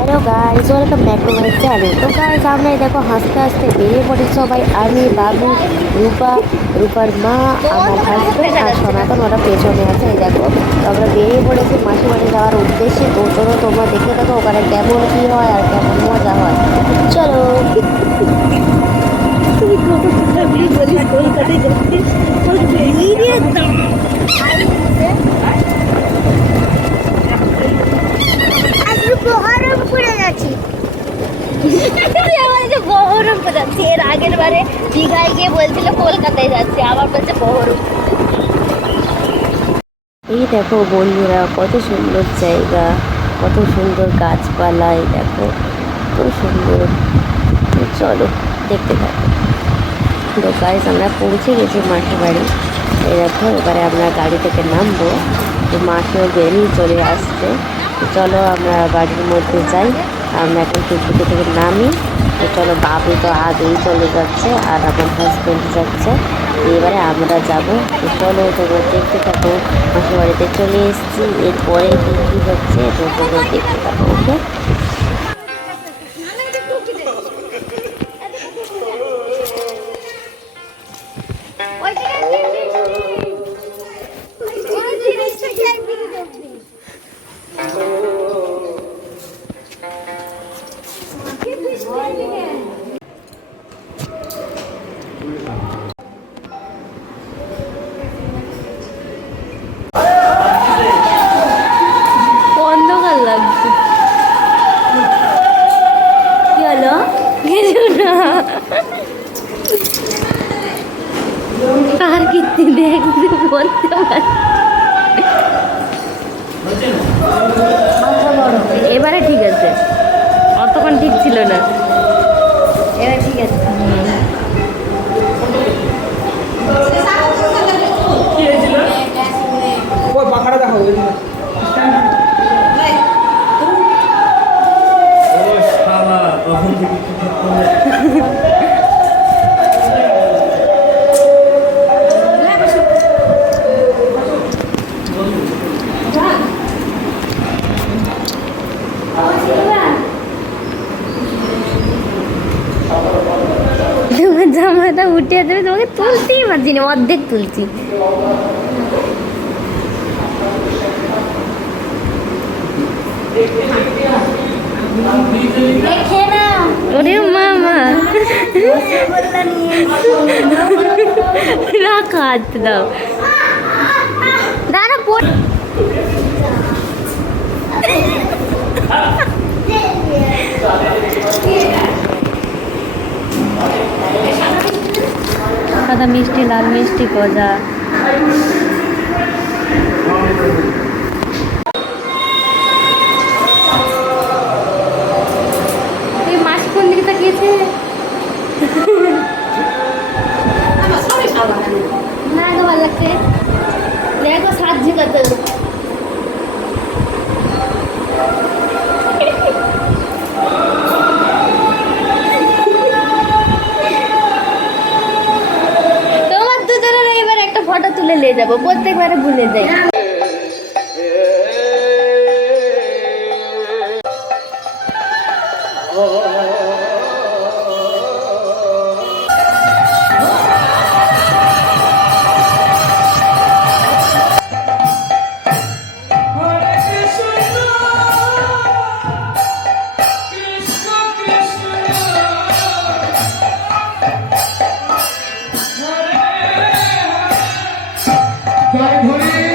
Hello guys, welcome back to my channel. তো guys, আমরা দেখো হাসতে হাসতে বেরিয়ে পড়ি সবাই, আমি, বাবু, রূপার মা, আমার হাজব্যান্ড আর সনাতন, ওরা পেছনে আছে। এই দেখো, তো আমরা বেরিয়ে পড়েছি মাসি বাড়ি যাওয়ার উদ্দেশ্যে। তো চলো তোমরা দেখে থাকো ওখানে কেমন কী হয় আর কেমন মজা হয়। চলো। তুই বলিস কলকাতায় যাচ্ছিস বহরমপুরে যাচ্ছি। বহরমপুর যাচ্ছি। এর আগের বারে দীঘায় গিয়ে বলছিল কলকাতায় যাচ্ছি, আবার বলছে বহরমপুর। এই দেখো বন্ধুরা, কত সুন্দর জায়গা, কত সুন্দর গাছপালা, এই দেখো খুব সুন্দর। তো চলো দেখতে থাকো। তো গাইস, আমরা পৌঁছে গেছি মাসির বাড়ি। এই দেখো, এবারে আমরা গাড়ি থেকে নামবো। তো মাকেও বেরিয়ে চলে আসছে। তো চলো আমরা বাড়ির মধ্যে যাই। আমরা এখন টুকটুকি থেকে নামি। তো চলো, বাবু তো আগেই চলে যাচ্ছে আর আমার হাজব্যান্ড যাচ্ছে। এবারে আমরা যাব। তো চলো তোমরা দেখতে থাকো। মাসির বাড়িতে চলে এসেছি, এরপরে কী কী হচ্ছে তো তোমরা দেখতে থাকো। ওকে। অন্ধকার লাগছে। কি হলো? কিছু না, কার কীর্তি দেখতে বলতে পারি। এবারে ঠিক আছে, অতক্ষণ ঠিক ছিল না। এবার ঠিক আছে। পাখাটা দেখো তোমার জামাটা উঠে দেবে, তোমাকে তুলতেই পারছি না, অর্ধেক তুলছি। ওরে মামা, রাখা হাত দাও, দাঁড়া পড়। সাদা মিষ্টি, লাল মিষ্টি, গজা। এই মাছ কোন দিকে তাকিয়েছে? না গো, ভালো লাগছে। দেখো সাজছে কত। তোমার দুজনের এবার একটা ফটো তুলে নিয়ে যাবো, প্রত্যেকবারে ভুলে যাই। জয় হরি